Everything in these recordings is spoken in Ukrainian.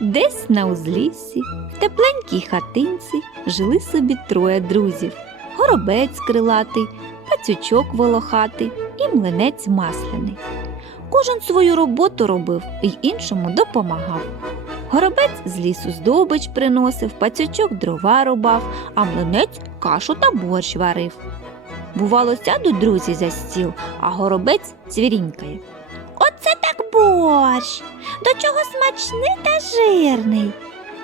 Десь на узліссі, в тепленькій хатинці жили собі троє друзів: горобець крилатий, пацючок волохатий і млинець масляний. Кожен свою роботу робив і іншому допомагав. Горобець з лісу здобич приносив, пацючок дрова рубав, а млинець кашу та борщ варив. Бувало, сядуть друзі за стіл, а горобець цвірінькає. Оце так борщ! До чого смачний та жирний.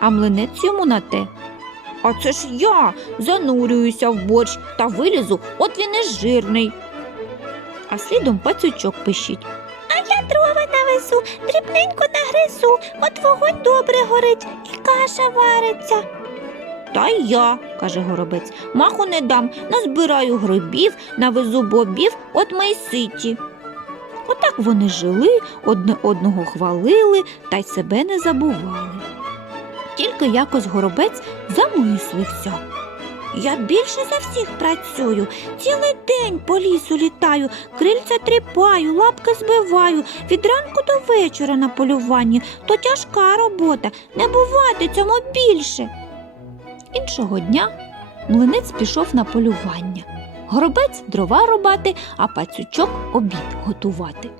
А млинець йому на те. А це ж я занурююся в борщ та вилізу, от він і жирний. А слідом пацючок пишіть. А я дрова навезу, дрібненько нагризу, от вогонь добре горить і каша вариться. Та я, каже горобець, маху не дам, назбираю грибів, навезу бобів, от ми й ситі. Отак вони жили, одне одного хвалили та й себе не забували. Тільки якось горобець замислився. Я більше за всіх працюю, цілий день по лісу літаю, крильця тріпаю, лапки збиваю, від ранку до вечора на полюванні. То тяжка робота, не бувати цьому більше. Іншого дня млинець пішов на полювання. Горобець дрова рубати, а пацючок обід готувати.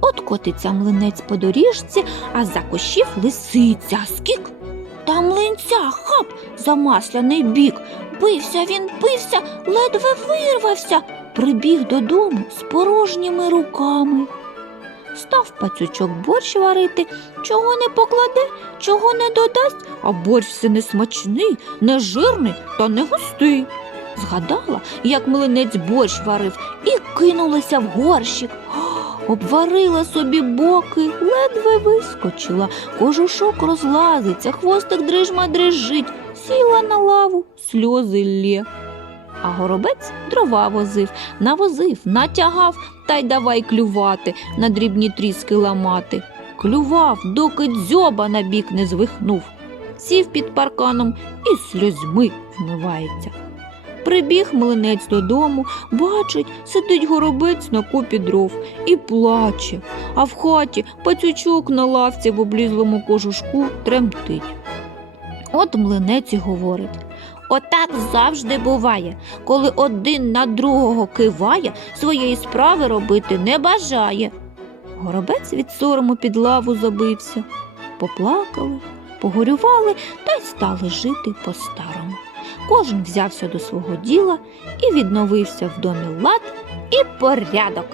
От котиться млинець по доріжці, а за кущів лисиця. Скік! Та млинця хап за масляний бік. Бився він, бився, ледве вирвався, прибіг додому з порожніми руками. Став пацючок борщ варити, чого не покладе, чого не додасть, а борщ все не смачний, не жирний та не густий. Згадала, як млинець борщ варив, і кинулася в горщик. Обварила собі боки, ледве вискочила, кожушок розлазиться, хвостик дрижма дрижить, сіла на лаву, сльози лє. А горобець дрова возив, навозив, натягав та й давай клювати, на дрібні тріски ламати. Клював, доки дзьоба на бік не звихнув. Сів під парканом і сльозьми вмивається. Прибіг млинець додому, бачить, сидить горобець на купі дров і плаче, а в хаті пацючок на лавці в облізлому кожушку тремтить. От млинець і говорить. Отак завжди буває, коли один на другого киває, своєї справи робити не бажає. Горобець від сорому під лаву забився. Поплакали, погорювали та й стали жити по-старому. Кожен взявся до свого діла і відновився в домі лад і порядок.